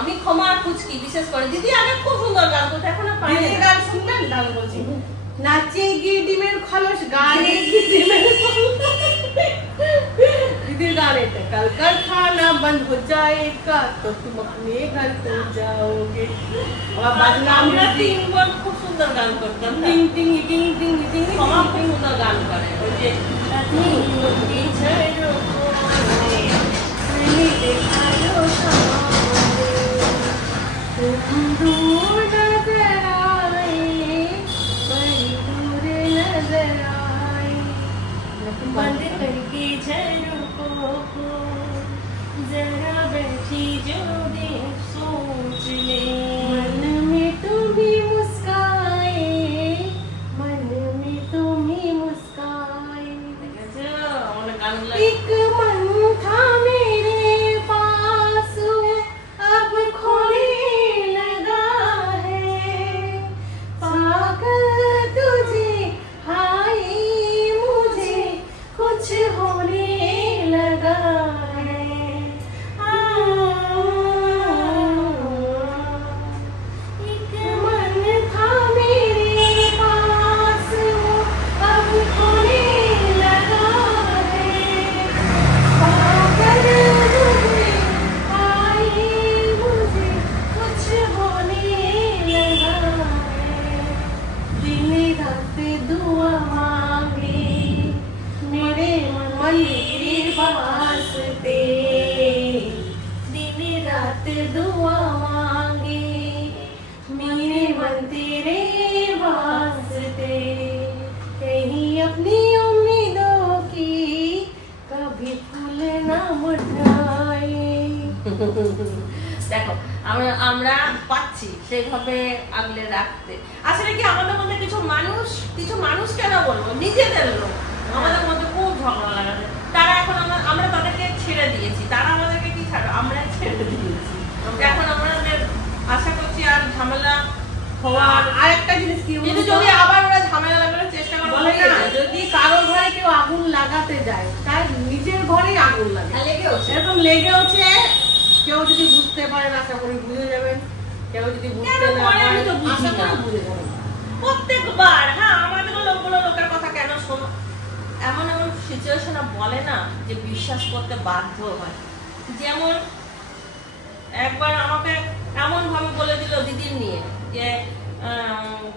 আমি ক্ষমা খুঁজকি বিশেষ করে দিদি আগে খুব সুন্দর গান করতে, এখন দিদি গান শুনলেন? গান বলছি नाचेगी डिमेर खलस गानेगी डिमेर दीदी गाने थे कल कारखाना बंद हो जाएगा तो तुम अपने घर तो जाओगे और बदनाम तीन बार खूब सुंदर गान करतम टिंग टिंग टिंग टिंग टिंग क्षमा खूब सुंदर गान करे ওই যে की छड़ो मैंने देखा जो तुम दूर नजर आए बड़ी दूर नजर आए बंद करके झरोखों को जरा बैठी जो दे सोच ले मन में तुम ही मुस्काए मन में तुम ही मुस्काए एक मन था मेरे पास अब खोने लगा है पागल तुझे हाय मुझे कुछ होने लगा है एक मन था मेरे पास अब खोने लगा है पागल तुझे हाय मुझे कुछ होने लगा है दिन रात दुआ मांगे मेरे मन के वास्ते दिन रात दुआ मांगे मेरे मन तेरे वास्ते कहीं अपनी उम्मीदों की कभी फूल ना मुरझाए দেখো আমরা পাচ্ছি সেইভাবে আগলে রাখতে। আসলে কি আমাদের মধ্যে কিছু মানুষ কেন বলবো নিজেদের লোক আমাদের মধ্যে খুব ঝগড়া লাগাতে, তারা এখন আমরা তাদেরকে ছেড়ে দিয়েছি, তারা আমাদেরকে কি ছাড়ো আমরা ছেড়ে দিয়েছি। এখন আমাদের আশা করছি আর ঝামেলা হওয়ার আর একটা জিনিস কি কিন্তু যদি আবার ওরা ঝামেলা লাগানোর চেষ্টা করে বলে না যদি কারো ঘরে কেউ আগুন লাগাতে যায় তার নিজের ঘরেই আগুন লাগে এরকম লেগেওছে কেউ যদি বুঝতে পারেন আশা করি বুঝে যাবেন, কেউ যদি বুঝতে না পারে আশা করি বুঝে যাবেন প্রত্যেকবার। হ্যাঁ আমাদের লোকের কথা কেন শোনো, এমন সিচুয়েশনে বলে না যে বিশ্বাস করতে বাধ্য হয়। যেমন একবার আমাকে এমন ভাবে বলে দিল দিদির নিয়ে যে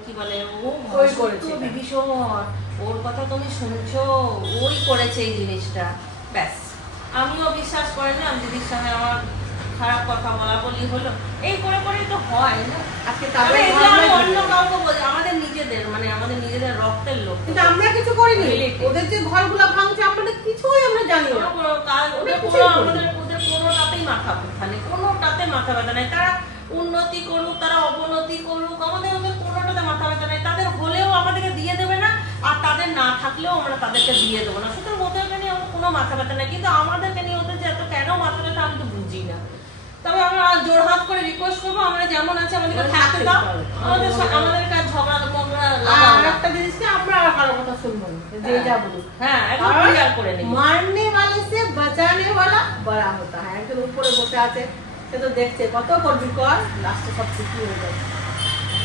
কি বলে ও করেছে ভীষণ, ওর কথা তুমি শুনছো, ওই করেছে এই জিনিসটা, ব্যাস আমিও বিশ্বাস করে নিলাম দিদির সঙ্গে আমার খারাপ কথা বলা বলি হলো, এই করে করেই তো হয় না। আজকে অন্য কাউকে বলি আমাদের নিজেদের মানে আমাদের নিজেদের রক্তের লোক, কিন্তু আমরা কিছু করিনি। ওদের যে ঘরগুলো ভাঙছে আমরা কিছুই আমরা জানি না, ওদের কোনোটাতেই মাথা ব্যথা নেই, কোনোটাতে মাথা ব্যথা নেই। তারা উন্নতি করুক তারা অবনতি করুক আমাদের ওদের কোনোটাতে মাথা ব্যথা নেই। তাদের হলেও আমাদেরকে দিয়ে দেবে না, আর তাদের না থাকলেও আমরা তাদেরকে দিয়ে দেবো না। সুতরাং ওদেরকে নিয়ে আমার কোনো মাথা ব্যথা নেই, কিন্তু আমাদেরকে নিয়ে ওদের যে এত কেন মাথা ব্যথা আমি তো বুঝি না। তবে আমরা জোরহাত করে রিকোয়েস্ট করবো আমরা যেমন আছে আমাদেরকে থাকতে দাও, আমাদের কাছে ঝগড়া মগড়া আর একটা জিনিস কি আমরা আর কারো কথা শুনবো না, যে যা বলুক। হ্যাঁ একদম ক্লিয়ার করে নিই, মারনে वाले से बचाने वाला बड़ा होता है। একজন উপরে বসে আছে সে তো দেখছে কত করবি কর, লাস্টে সব ঠিক হয়ে যায়,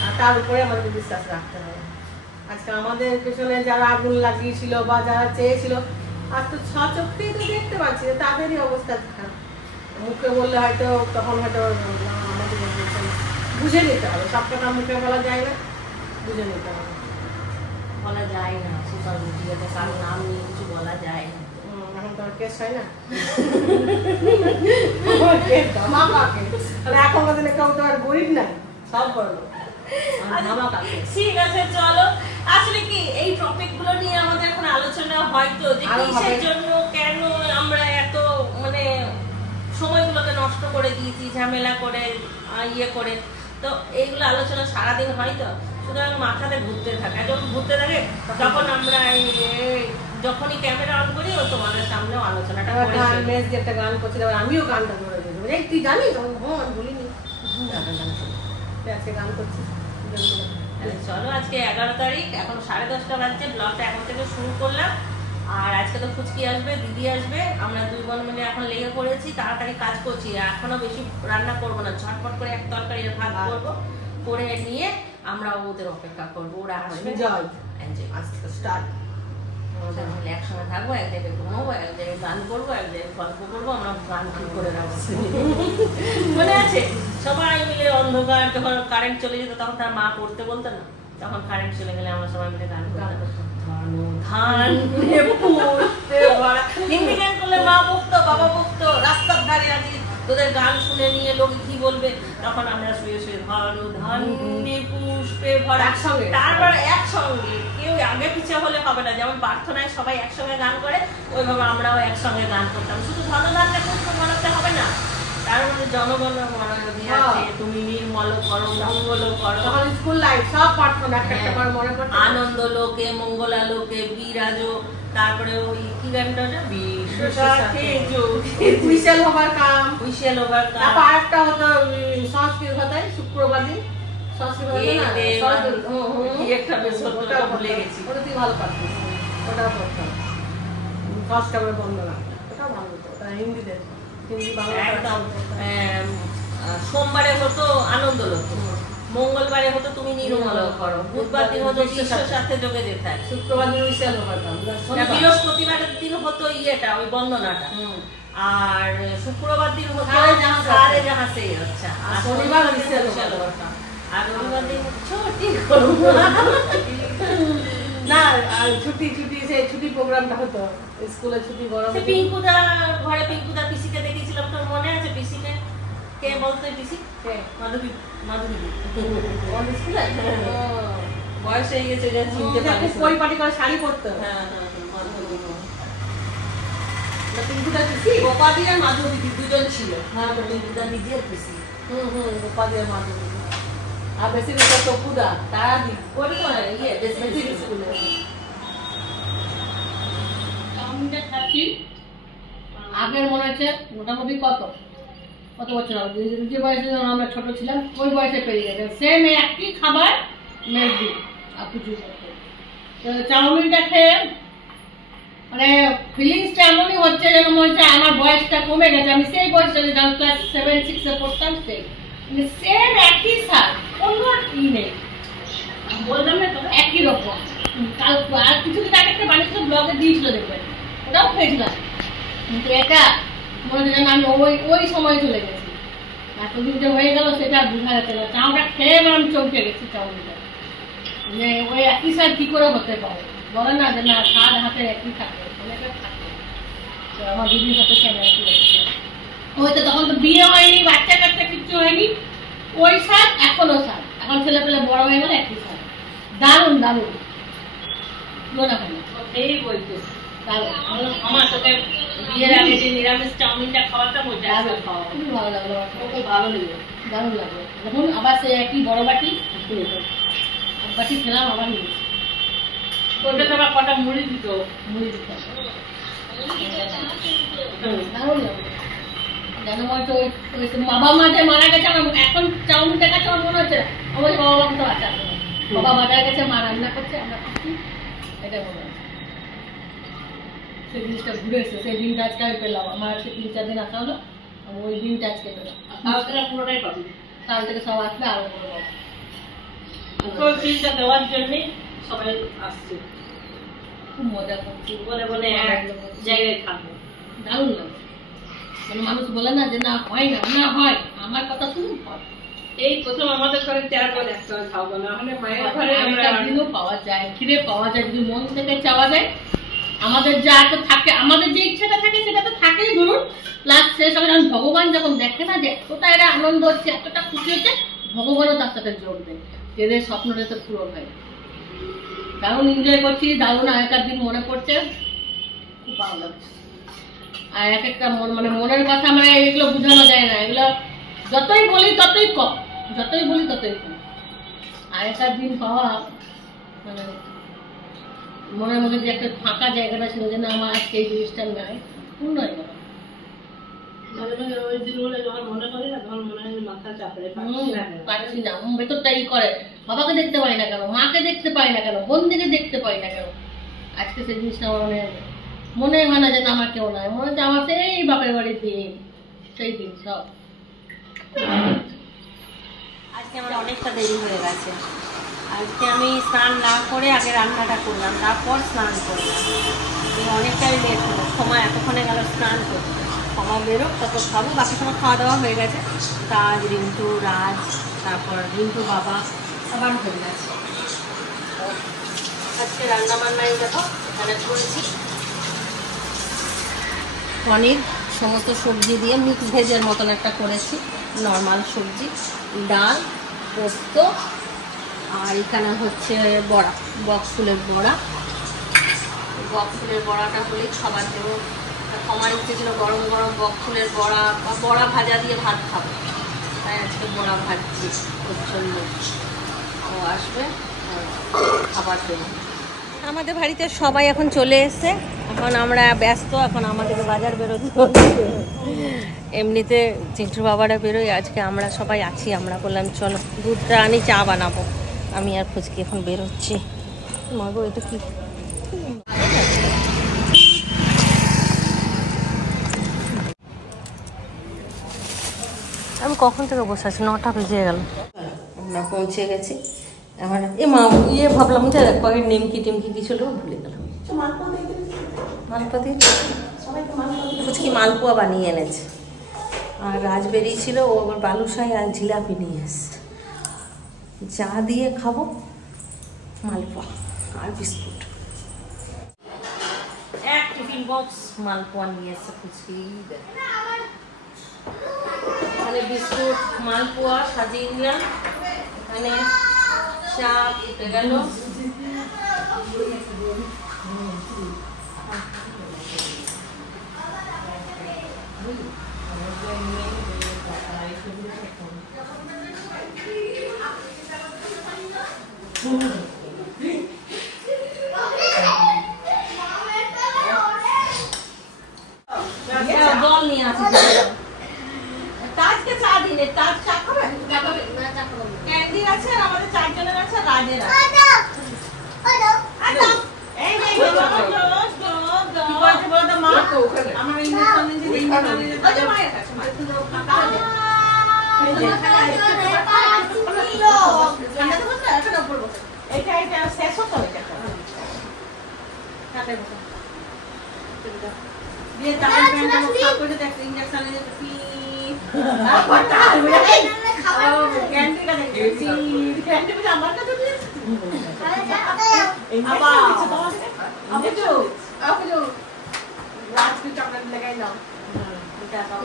আর তার উপরে আমাদের বিশ্বাস রাখতে হবে। আজকে আমাদের পেছনে যারা আগুন লাগিয়েছিল বা যারা চেয়েছিল আজ তো সচক্ষেই তো দেখতে পাচ্ছি তাদেরই অবস্থা খারাপ। মুখে বললে হয়তো তখন হয়তো আমাদের বুঝে নিতে হবে, সব কথা মুখে বলা যায় না, বুঝে নিতে হবে। বলা যায় না সোশ্যাল মিডিয়াতে কারো নাম নিয়ে কিছু বলা যায় না, এখন তো আর কেস হয় না এখনকার দিনে কেউ তো আর গরিব নাই, সব করলো। ঠিক আছে চলো, আসলে কি এই টপিক গুলো নিয়ে আমাদের এখন আলোচনা হয়তো যে কিসের জন্য কেন কেন আমরা এত মানে সময়গুলোকে নষ্ট করে দিয়েছি ঝামেলা করে ইয়ে করে। তো এইগুলো আলোচনা সারাদিন হয়, তো সুতরাং মাথাতে ঘুরতে থাকে। যখন ঘুরতে থাকে তখন আমরা যখনই ক্যামেরা অন করি ও তোমাদের সামনেও আলোচনাটা করি। একটা গান করছি, আমিও গানটা ধরে দেবো, তুই জানিস? আমি বলিনি, আজকে গান করছি। চলো, আজকে 11 তারিখ, এখন 10:30 বাজছে। ব্লগটা এখন থেকে শুরু করলাম। আর আজকে তো ফুচকি আসবে, দিদি আসবে, আমরা দুই বোন মিলে এখন লেগে পড়েছি, তাড়াতাড়ি কাজ করছি। এখনো বেশি রান্না করবো না, ঝটপট করে এক তরকারি ভাত করবো, করে নিয়ে আমরা ওদের অপেক্ষা করবো, ওরা আসবে। একসঙ্গে থাকবো, এক জায়গায় ঘুমাবো, এক জায়গায় গান করবো, এক জায়গায় গল্প করবো। আমরা গান ঠিক করে রাখছি, মনে আছে? সবাই মিলে অন্ধকার, যখন কারেন্ট চলে যেত তখন তার মা পড়তে বলতো না, তখন কারেন্ট চলে গেলে আমরা সবাই মিলে গান করতাম। হিন্দি গান করলে মা বকতো, বাবা বকতো, রাস্তার ধারে আছি তোদের গান শুনে নিয়ে লোক কি বলবে, তখন আমরা শুয়ে শুয়ে ধনু ধান্যে পুষ্পে ভরা একসঙ্গে, তারপর একসঙ্গে, কেউ আগে পিছিয়ে হলে হবে না। যেমন প্রার্থনায় সবাই একসঙ্গে গান করে, ওইভাবে আমরাও একসঙ্গে গান করতাম। শুধু ধনু ধান্যে পুষ্প বানাতে হবে না, তার মধ্যে জনগণ মনোযোগী আছে, তুমি নির্মল করো, মঙ্গল করো, স্কুল লাইফ সব প্রার্থনা একটা করে মনে পড়ে। আনন্দ লোকে মঙ্গলা লোকে বিরাজ, তারপরে ওই কি গানটা, হুইসেল ওভার কাম, হুইসেল ওভার কাম। তারপর আরেকটা হতো সংস্কৃত ভাষায় শুক্রবার দিন, সংস্কৃত ভাষায় না একটা বেশ হতো, ওটা ভুলে গেছি। ওটা তুই ভালো পারতিস, ওটাও পড়তাম। কষ্টমের বন্দনা, ওটাও ভালো হতো, ওটা হিন্দিতে, হিন্দি বাংলা। সোমবারে হতো আনন্দ লোক, মঙ্গলবারে হতো তুমি নির্মল করো, বুধবার দিন হতো বিশ্বের সাথে যোগে যেতে, শুক্রবার দিন হুইসেল ওভার কাম, বৃহস্পতিবারের দিন হতো ইয়েটা, ওই বন্দনাটা, আর শুক্রবার দিন হতো সারে জাহাঁ সে। আচ্ছা, আর শনিবার হুইসেল ওভার কাম, আর রবিবার দিন ছুটি করো না, আর ছুটি ছুটি সেই ছুটি প্রোগ্রামটা হতো স্কুলে, ছুটি গরম। পিঙ্কুদা ঘরে, পিঙ্কুদা পিসিকে দেখেছিলাম, তোর মনে আছে? পিসিকে কে বলতো? পিসি মাধবী, মাধবী স্কুলে বয়স হয়ে গেছে, চিনতে পারি। পরিপাটি করে শাড়ি পরতো। পিঙ্কুদা পিসি, গোপাদি আর মাধবী দুজন ছিল। হ্যাঁ, পিঙ্কুদা দিদি আর পিসি। গোপাদি আর মাধবী। আর বেশি বেশি টপুদা, তারা দি ওটা তো ইয়ে বেশি স্কুলে। আগের মনে হচ্ছে মোটামুটি কত বছর হবে, যে বয়সে আমরা ছোট ছিলাম ওই বয়সে পেরিয়ে গেছে। সেম একই খাবার মেঘদি আর কিছু করতে, তো চাউমিনটা খেয়ে মানে ফিলিংসটা এমনই হচ্ছে যেন মনে হচ্ছে আমার বয়সটা কমে গেছে। আমি সেই বয়সটা যখন ক্লাস 7-6 পড়তাম, সেই সেম একই স্যার, কোনো ই নেই, বললাম না তো একই রকম। আর কিছুদিন আগে একটা বানিয়েছিল, ব্লগে দিয়েছিল, দেখবেন, ওটাও খেয়েছিলাম। কিন্তু এটা মনে হচ্ছে যেন আমি ওই সময় চলে গেছি। এতদিন যে হয়ে গেল সেটা বোঝা যাচ্ছে না। চাউটা খেয়ে আমি চমকে গেছি। চাউমিনটা মানে ওই একই স্যার কি করে হতে পারে, বলে না যে না স্বাদ হাতে একই থাকে, অনেকটা থাকে। তো আমার দিদির হাতে স্যার একই লাগছে। হয়তো তখন তো বিয়ে হয়নি, বাচ্চা কাচ্চা কিচ্ছু হয়নি, ওই স্বাদ এখনো স্বাদ। এখন ছেলে পেলে বড় হয়ে গেলে একই স্বাদ। দারুণ দারুণ এই বলতো আমার সাথে বিয়ের আগে যে নিরামিষ চাউমিনটা খাওয়াটা মজা খুবই ভালো লাগলো, খুব ভালো লাগলো, দারুণ লাগলো। যখন আবার সে একই বড় বাটি বাটি খেলাম, আবার নিয়ে ওটা তো আবার কটা মুড়ি দিত, দারুণ লাগলো। যেন হয়তো বাবা মা যে মারা গেছে, আমার এখন চাউমিনটা কাছে আমার মনে হচ্ছে আমার বাবা মা তো বাচ্চা, বাবা মারা গেছে, মা রান্না করছে, আমরা খাচ্ছি, এটা মনে হচ্ছে। সেই জিনিসটা ঘুরে এসে সেই দিনটা আজকে আমি পেলাম। আমার আজকে 3-4 দিন আসা হলো, আমি ওই দিনটা আজকে পেলাম। পুরোটাই পাবি, কাল থেকে সব আসবে আরো বড় চিন্তা দেওয়ার জন্য সবাই আসছে, খুব মজা করছি, বলে বলে এক জায়গায় থাকবো, দারুণ লাগছে। মানে মানুষ বলে না যে না হয় না, না হয়, আমার কথা শুনুন হয়। এই প্রথম আমাদের ঘরে 4 করে একটা খাবো না হলে মায়ের ঘরে একটা দিনও পাওয়া যায়, খিদে পাওয়া যায়, যদি মন থেকে চাওয়া যায়। আমাদের যা তো থাকে, আমাদের যে ইচ্ছাটা থাকে সেটা তো থাকেই ধরুন, প্লাস শেষ হবে যখন ভগবান যখন দেখে না যে এতটা এরা আনন্দ হচ্ছে, এতটা খুশি হচ্ছে, ভগবানও তার সাথে যোগ দেয়, এদের স্বপ্নটা তো পূরণ হয়। দারুণ এনজয় করছি, দারুণ আগেকার দিন মনে পড়ছে, খুব ভালো লাগছে। আর এক একটা মানে মনের কথা মানে এগুলো বোঝানো যায় না, এগুলো যতই বলি ততই কম, যতই বলি ততই কম। আর একটা দিন পাওয়া মানে মনের মধ্যে যে একটা ফাঁকা জায়গাটা ছিল যে না আমার আজকে এই জিনিসটা নাই, পূর্ণ হয়ে গেল। পারছি না, ভেতরটা ই করে, বাবাকে দেখতে পাই না কেন, মাকে দেখতে পাই না কেন, বন্ধুকে দেখতে পাই না কেন। আজকে সেই জিনিসটা আমার মনে হয় না যে আমার কেউ নাই, মনে হচ্ছে আমার সেই বাপের বাড়ির দিন, সেই দিন সব। আজকে আমার অনেকটা দেরি হয়ে গেছে। আজকে আমি স্নান না করে আগে রান্নাটা করলাম, তারপর স্নান করলাম। অনেকটাই লেট হলো, সময় এতক্ষণে গেল স্নান করতে। সময় বেরোক তত খাবো, বাকি সময় খাওয়া দাওয়া হয়ে গেছে। তাজ, রিন্টু, রাজ, তারপর রিন্টু বাবা সবার হয়ে গেছে। আজকে রান্না বান্নায় দেখো এখানে করেছি পনির, সমস্ত সবজি দিয়ে মিক্স ভেজের মতন একটা করেছি, নর্মাল সবজি, ডাল, পোস্ত, আর এখানে হচ্ছে বড়া, বকফুলের বড়া। বকফুলের বড়াটা হলেই খাবার দেবো। আমার ইচ্ছে ছিল গরম গরম বকফুলের বড়া বা বড়া ভাজা দিয়ে ভাত খাবো, তাই আজকে বড়া ভাজছি ওর জন্য। ও আসবে, খাবার দেবো। আমাদের বাড়িতে সবাই এখন চলে এসছে, এখন আমরা ব্যস্ত, এখন আমাদের বাজার বেরোতে হচ্ছে। এমনিতে চিন্টুর বাবারা বেরোয়, আজকে আমরা সবাই আছি। আমরা বললাম চলো দুধটা আনি, চা বানাবো। আমি আর ফুচকি এখন বেরোচ্ছি। মাগো এটা কি, আমি কখন থেকে বসে আছি, 9টা বেজে গেল। আমরা পৌঁছে গেছি। এবার মা ভাবলাম যে কয়েক নিমকি টিমকি কিছু ভুলে গেলাম। মালপোয়া ফুচকি মালপোয়া বানিয়ে এনেছে। আর রাজ বেরিয়েছিল, ও আবার বালুশাহী আর জিলাপি নিয়ে এসছে। চা দিয়ে খাবো, মালপোয়া আর বিস্কুট। এক টিফিন বক্স মালপোয়া নিয়ে এসছে ফুচকি। এখানে বিস্কুট, মালপোয়া সাজিয়ে দিলাম। এখানে চা ফুটে গেল। জল নিয়ে আসি, তাজকে চা দিলে, তাজ চা খাবে? ক্যান্ডি আছে, আর আমাদের 4 জনের আছে, রাজের আছে।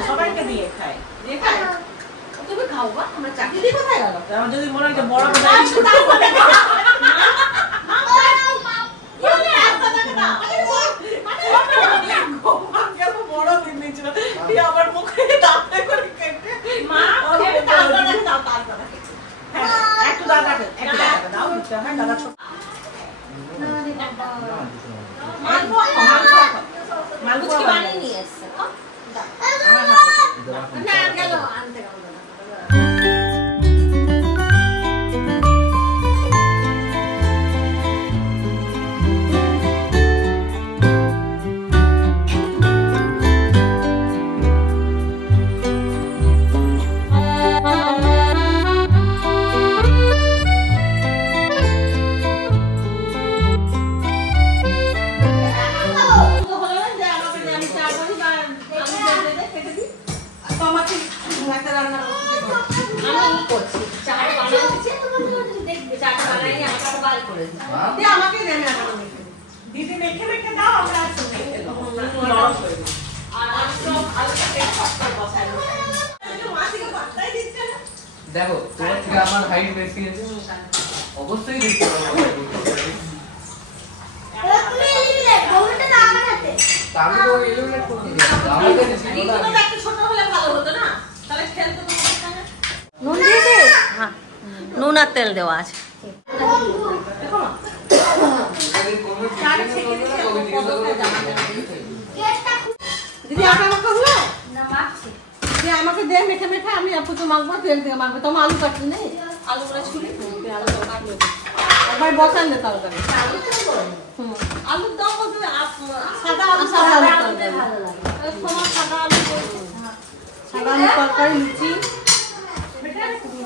সবাইকে দিয়ে খাই, তুমি খাও বা আমরা চাকরি দিয়ে কোথায় গেল? যদি মনে হয় বড় আমার মুখে একটু দাদা দাও, দাদা ছোট মালপোয়া বানিয়ে নিয়ে এসছে। না গেল আনতে গেল। দেখো তোমার থেকে আমার হাইট বেশি আছে, অবশ্যই দেখতে পাবো। আমি তো এলিমিনেট করে দিই আমার কাছে ছিল না একটু একটু ছোট হলে ভালো হতো না, তাহলে খেলতে তো পারতাম না। নুন দিয়েছে? হ্যাঁ, নুন আর তেল দেওয়া আছে। দেখো মা। যদি কোনো টিফিন করবে না ওই জিনিসটা দিদি আটা মাখা হলো? দিদি আমাকে দে মেখে মেখে, আমি আপুকে মাখবো, তেল দিয়ে মাখবো। তোমার আলু কাটলি নেই? আলুগুলো ছুলি আলু কাটলো একবার বসান দে তরকারি। আলুর দাম বলতে সাদা আলু, সাদা আলু তরকারি। তোমার সাদা আলু বলছে। সাদা আলু তরকারি, লুচি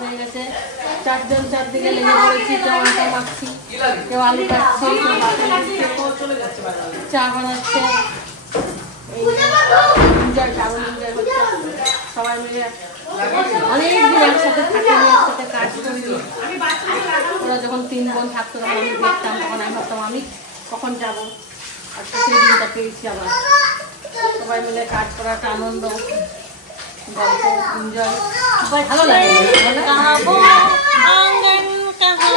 হয়ে গেছে। চারজন চারদিকে লেগে পড়েছি, কেউ আটা মাখছি, কেউ আলু কাটছে, কেউ বাসন ধুচ্ছে, চা বানাচ্ছে। সবাই মিলে অনেকদিন একসাথে থাকি, একসাথে কাজ করি। ওরা যখন 3 বোন থাকতো তখন আমি দেখতাম, তখন আমি ভাবতাম আমি কখন যাবো। আর সেই দিনটা পেয়েছি আবার। সবাই মিলে কাজ করাটা আনন্দ, গল্প, এনজয়, ভালো লাগে। आंगन कहाँ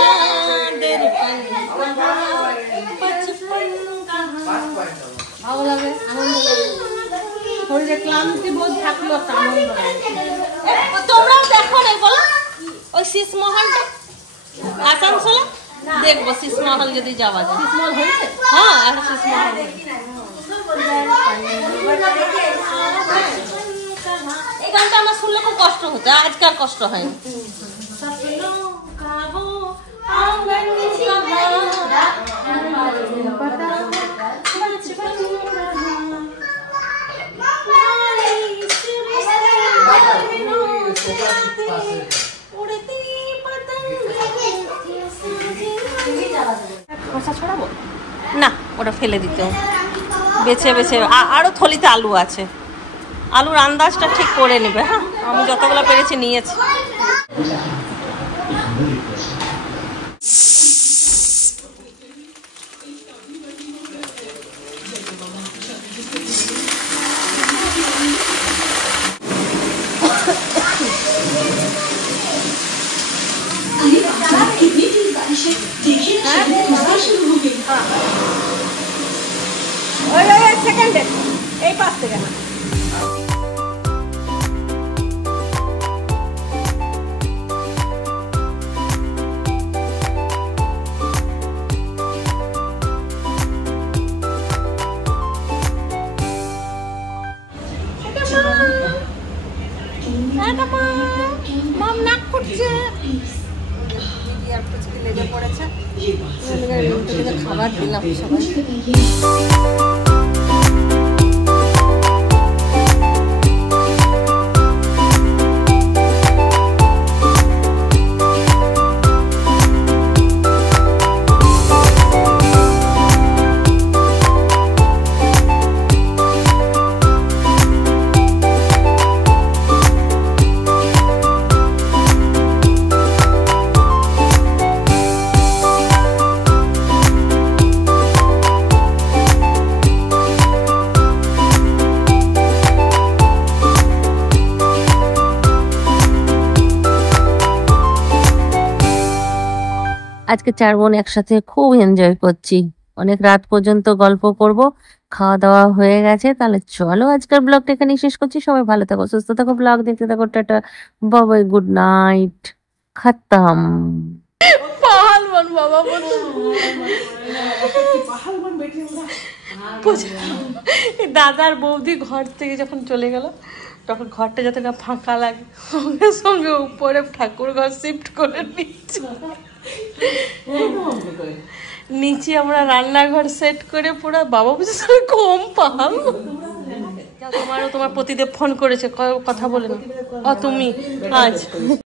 दर ভালো লাগে, আনন্দ লাগে। শরীরে ক্লান্তি বোধ থাকলেও একটা আনন্দ লাগে। তোমরাও দেখো না বলো ওই শীষমহলটা আসানসোলে দেখবো, শীষমহল যদি যাওয়া যায়। শীষমহল হয়েছে? হ্যাঁ, একটা শীষমহল। এই গানটা আমার শুনলে খুব কষ্ট হতো, আজকাল কষ্ট হয়নি। খোসা ছড়াবো না, ওটা ফেলে দিতে হবে। বেছে বেছে আরো থলিতে আলু আছে, আলুর আন্দাজটা ঠিক করে নেবে। হ্যাঁ, আমি যতগুলো পেরেছি নিয়েছি। সেকেন্ডে এই পাশ থেকে না। মাম নাক ফুটছে, আর পুচকি লেগে পড়েছে। খাবার দিলাম সবাইকে। আজকে 4 বোন একসাথে খুব এনজয় করছি, অনেক রাত পর্যন্ত গল্প করব। খাওয়া দাওয়া হয়ে গেছে, তাহলে চলো আজকের ব্লগটা এখানে শেষ করছি। সবাই ভালো থাকো, সুস্থ থাকো, ব্লগ দেখতে থাকো। Tata, bye bye, good night, খতম। পাহালবান বাবা দাদার বৌদি ঘর থেকে যখন চলে গেল, তখন ঘরটা যাতে না ফাঁকা লাগে, সঙ্গে সঙ্গে উপরে ঠাকুর ঘর শিফট করে নিচ্ছে। নিচে আমরা রান্নাঘর সেট করে পুরো বাবা বুঝে কম পাহাল। তোমার প্রতিদেব ফোন করেছে, কথা বলে না। তুমি আজ